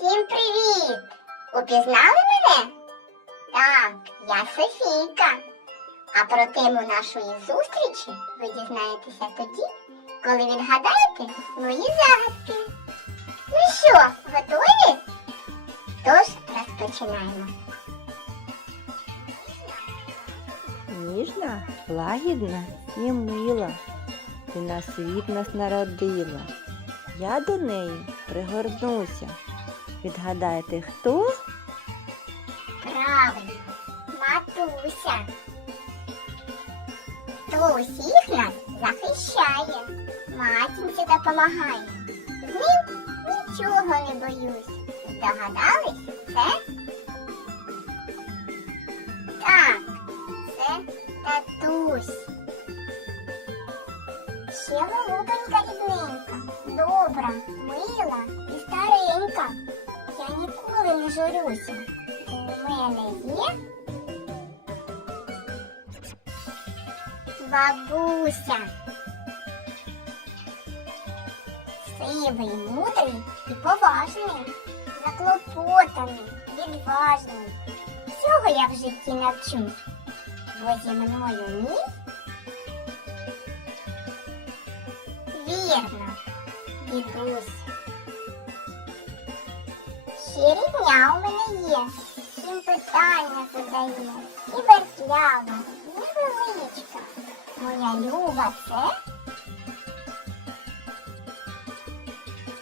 Всім привіт! Упізнали мене? Так, я Софійка. А про тему нашої зустрічі ви дізнаєтеся тоді, коли відгадаєте мої загадки. Ну що, готові? Тож розпочинаємо. Ніжна, лагідна і мила. Ти на світ нас народила. Я до неї пригорнуся. Відгадайте, хто? Правильно, матуся. То усіх нас захищає, матінці допомагає. З нічого не боюсь. Здогадались? Це? Так, це татусь. Ще голубенька рідненька, добра, мила журюся. У мене є бабуся. Сивий, мудрий і поважний, заклопотаний, відважний. Всього я в житті навчусь, бо зі мною ні. Вірно, дідусь. Ще рідня у мене є, всім питання задає. І вертлява, невеличка. Моя люба це.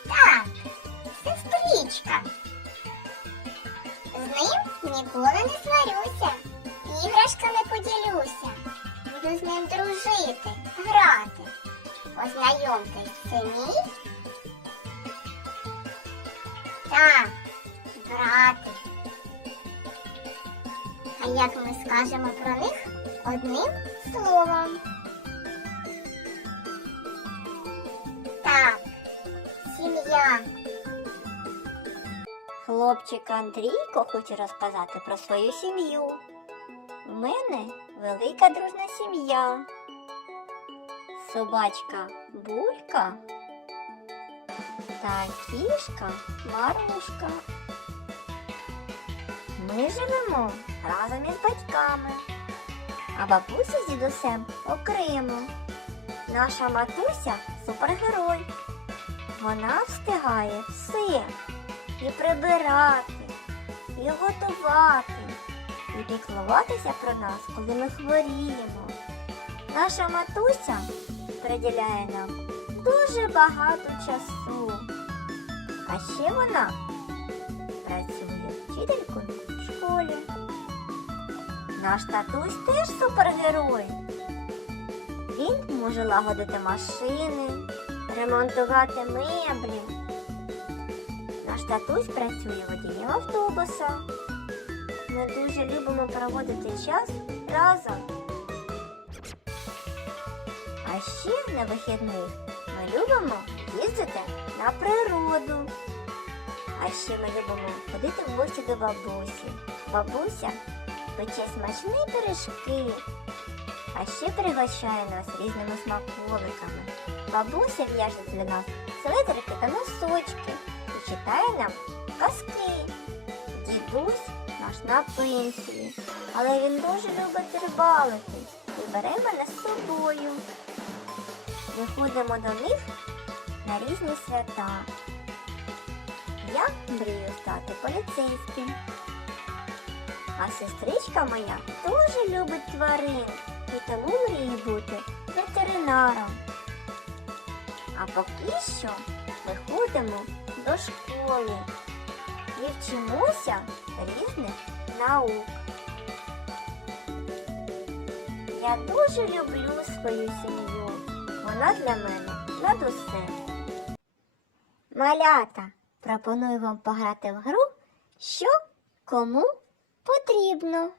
Так, сестричка. З ним ніколи не сварюся, іграшками поділюся. Буду з ним дружити, грати. Познайомтесь, це мій. Так, брати. А як ми скажемо про них одним словом? Так, сім'я. Хлопчик Андрійко хоче розказати про свою сім'ю. У мене велика дружна сім'я. Собачка Булька та кішка Марушка. Ми живемо разом із батьками, а бабуся з дідусем окремо. Наша матуся супергерой. Вона встигає все і прибирати, і готувати, і піклуватися про нас, коли ми хворіємо. Наша матуся приділяє нам дуже багато часу. А ще вона працює вчителькою в школі. Наш татусь теж супергерой. Він може лагодити машини, ремонтувати меблі. Наш татусь працює водієм автобуса. Ми дуже любимо проводити час разом. А ще на вихідних ми любимо їздити на природу. А ще ми любимо ходити в гості до бабусі. Бабуся пече смачні пиріжки, а ще пригощає нас різними смаколиками. Бабуся в'яже для нас светрики та носочки і читає нам казки. Дідусь наш на пенсії, але він дуже любить рибалити і бере мене з собою. Ми ходимо до них на різні свята. Я мрію стати поліцейським. А сестричка моя дуже любить тварин і тому мріє бути ветеринаром. А поки що ми ходимо до школи і вчимося різних наук. Я дуже люблю свою сім'ю. Вона для мене над усе. Малята, пропоную вам пограти в гру, що кому потрібно.